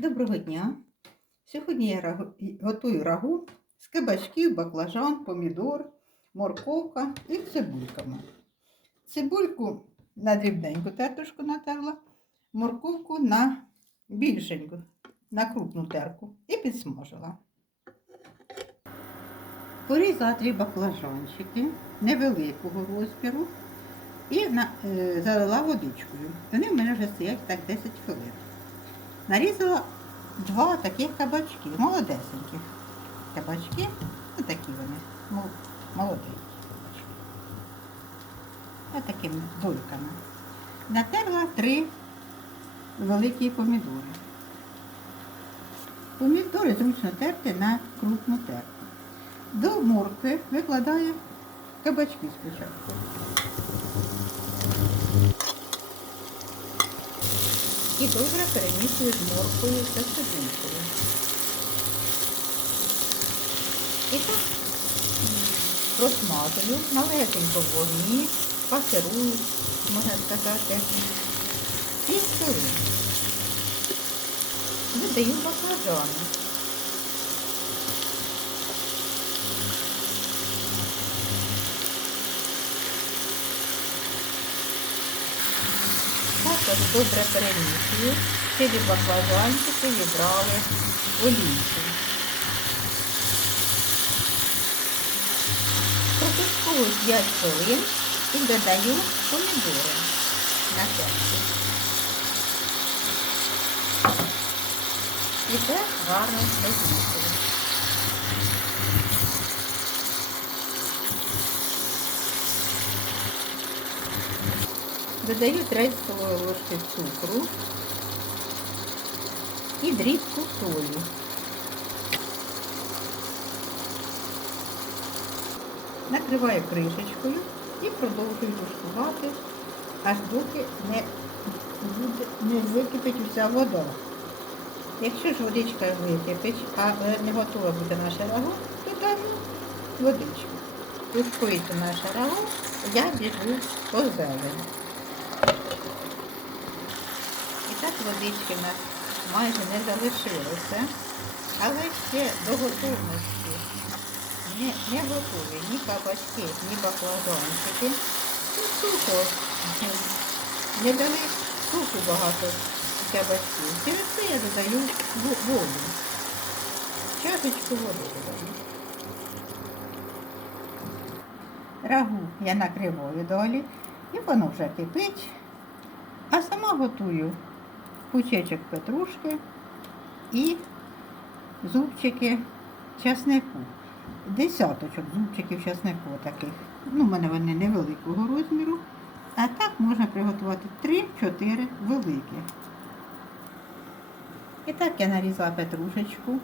Доброго дня! Сьогодні я готую рагу з кабачків, баклажан, помідор, морковка і цибульками. Цибульку на дрібненьку тертушку натерла, морковку на більшеньку, на крупну терку і підсмажила. Порізала три баклажанчики невеликого розміру і е, залила водичкою. Вони в мене вже стоять так 10 хвилин. Нарізала два таких кабачки, молодесеньких. Кабачки, ну такі вони, молоденькі. Ось такими дольками. Натерла три великі помідори. Помідори зручно терти на крупну терку. До моркви викладаю кабачки спочатку. І добре перемішую з моркою та цибулькою. І так просмажую на легенько в вогні, пасирую, можна сказати, і сирую. Додаю баклажани. Також добре перемішую, цілі баклажанчики відбрали олійку. Протушковую 5 хвилин і додаю помідори на терці. І теж гарно розмішую. Додаю 3 столові ложки цукру і дрібку солі. Накриваю кришечкою і продовжую тушкувати, аж доки не, буде, не википить уся вода. Якщо ж водичка википить, а е, не готова буде наша рагу, то водичку. Тушкується наша рагу, я біжу по зелень. І так водички в нас майже не залишилося, але ще до готовності не, не готові ні кабачки, ні баклажанчики. І сухо. Не дали суху багато кабачків. Через це я додаю воду. Чашечку води додаю. Рагу я накриваю далі і воно вже кипить. А сама готую кучечок петрушки і зубчики часнику. Десяточок зубчиків часнику таких. Ну, в мене вони невеликого розміру. А так можна приготувати 3-4 великі. І так я нарізала петрушечку,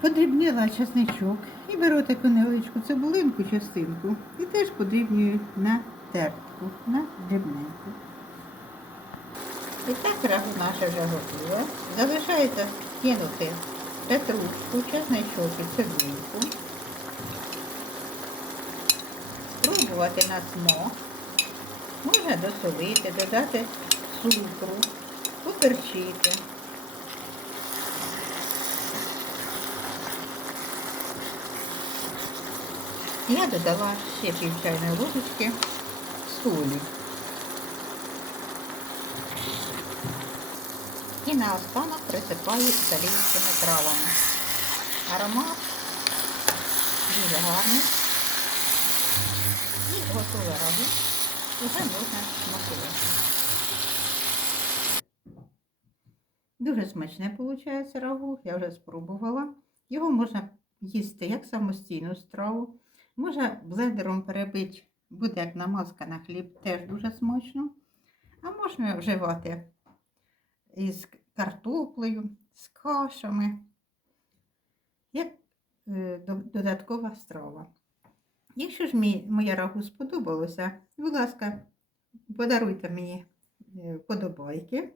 подрібнила часничок і беру таку невеличку цибулинку, частинку і теж подрібнюю на тертку, на дрібненьку. І так рагу наша вже готова. Залишається скинути петрушку, чесничок і цибульку. Спробувати на смак. Можна досолити, додати цукру, поперчити. Я додала ще пів чайної ложечки солі. Наостанок присипаю італійськими травами. Аромат дуже гарний. І готове рагу вже можна смакувати. Дуже смачне виходить рагу, я вже спробувала. Його можна їсти як самостійну страву. Можна блендером перебити, буде як намазка на хліб, теж дуже смачно. А можна вживати із картоплею, з кашами, як е, додаткова страва. Якщо ж моя рагу сподобалося, будь ласка, подаруйте мені е, вподобайки,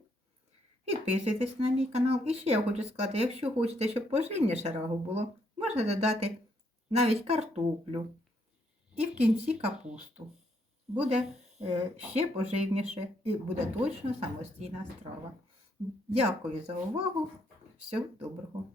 підписуйтесь на мій канал. І ще я хочу сказати, якщо хочете, щоб поживніше рагу було, можна додати навіть картоплю і в кінці капусту. Буде е, ще поживніше і буде точно самостійна страва. Дякую за увагу. Всього доброго.